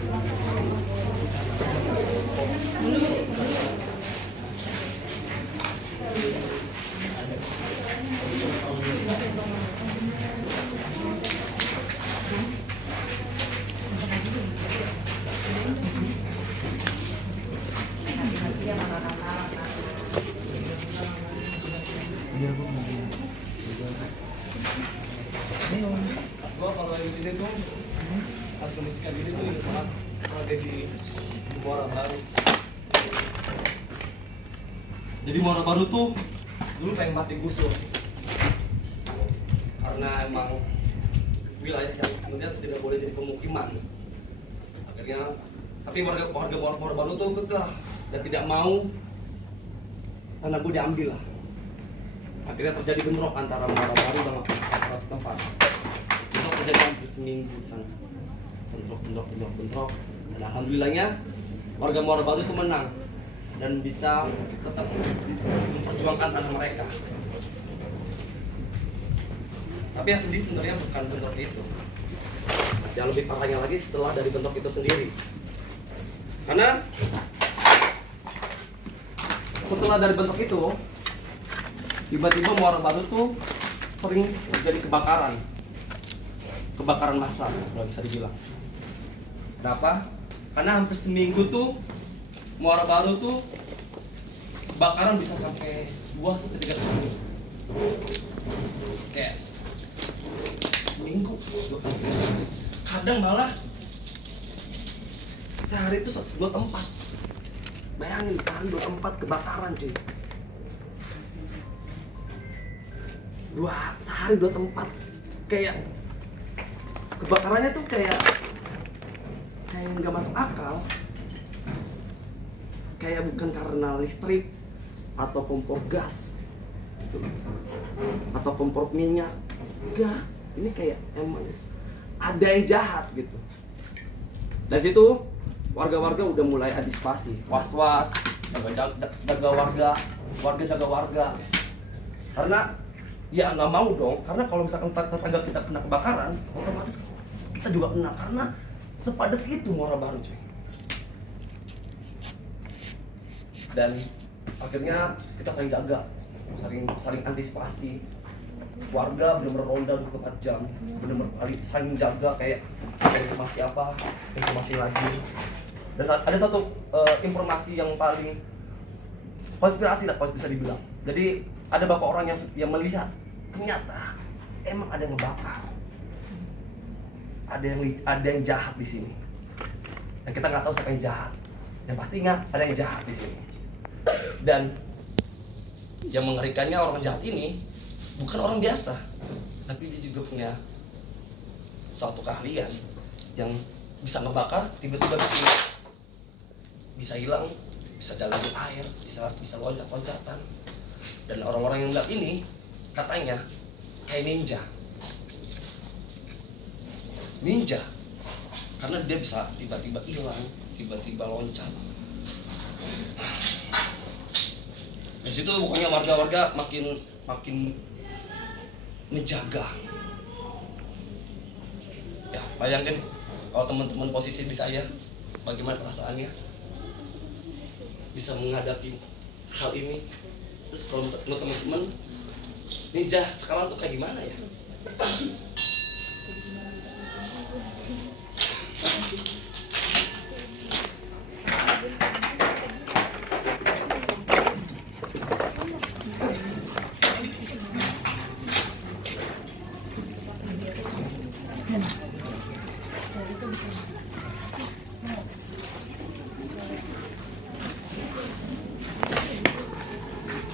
Gua kalau di sini tuh pas kondisikan ini tuh di tempat ada di Muara Baru. Jadi Muara Baru tuh dulu pengen mati gusur karena emang wilayah yang sebenarnya tidak boleh jadi pemukiman. Akhirnya, tapi warga Muara Baru tuh kekeh dan tidak mau tanah gue diambil lah. Akhirnya terjadi bentrok antara Muara Baru dan masyarakat setempat. Bentrok terjadi hampir seminggu di sana. Bentrok. Dan alhamdulillahnya warga Muara Baru itu menang dan bisa tetap memperjuangkan tanah mereka. Tapi yang sedih sebenarnya bukan bentrok itu. Yang lebih parahnya lagi setelah dari bentrok itu sendiri. Karena setelah dari bentrok itu, tiba-tiba Muara Baru tuh sering terjadi kebakaran massal, kalau bisa dibilang. Kenapa? Karena hampir seminggu tuh Muara Baru tuh kebakaran bisa sampai 2-3 kali. Kayak seminggu, kadang malah sehari itu 2 tempat. Bayangin, sehari 2 tempat kebakaran cuy. Sehari 2 tempat. Kayak kebakarannya tuh kayak nggak masuk akal. Kayak bukan karena listrik atau kompor gas atau kompor minyak. Enggak, ini kayak emang ada yang jahat gitu. Dari situ warga-warga udah mulai antisipasi, was-was, jaga warga jaga warga. Karena ya nggak mau dong, karena kalau misalkan tetangga kita kena kebakaran, otomatis kita juga kena, karena sepadat itu Muara Baru cuy. Dan akhirnya kita saling jaga, saling antisipasi. Warga benar-benar ronda 24 jam, benar-benar saling jaga, kayak informasi lagi. Dan ada satu informasi yang paling konspirasi lah kalau bisa dibilang. Jadi ada beberapa orang yang melihat ternyata emang ada yang ngebakar, ada yang jahat di sini. Dan kita nggak tahu siapa yang jahat. Yang pastinya ada yang jahat di sini. Dan yang mengerikannya, orang jahat ini bukan orang biasa, tapi dia juga punya suatu keahlian yang bisa ngebakar, tiba-tiba bisa hilang, bisa jalan di air, bisa loncat-loncatan. Dan orang-orang yang lihat ini katanya kayak ninja, karena dia bisa tiba-tiba hilang, tiba-tiba loncat. Di situ pokoknya warga-warga makin menjaga. Ya, bayangin kalau teman-teman posisi di saya, bagaimana perasaannya bisa menghadapi hal ini. Terus kalau menurut teman-teman, ninja sekarang tuh kayak gimana ya?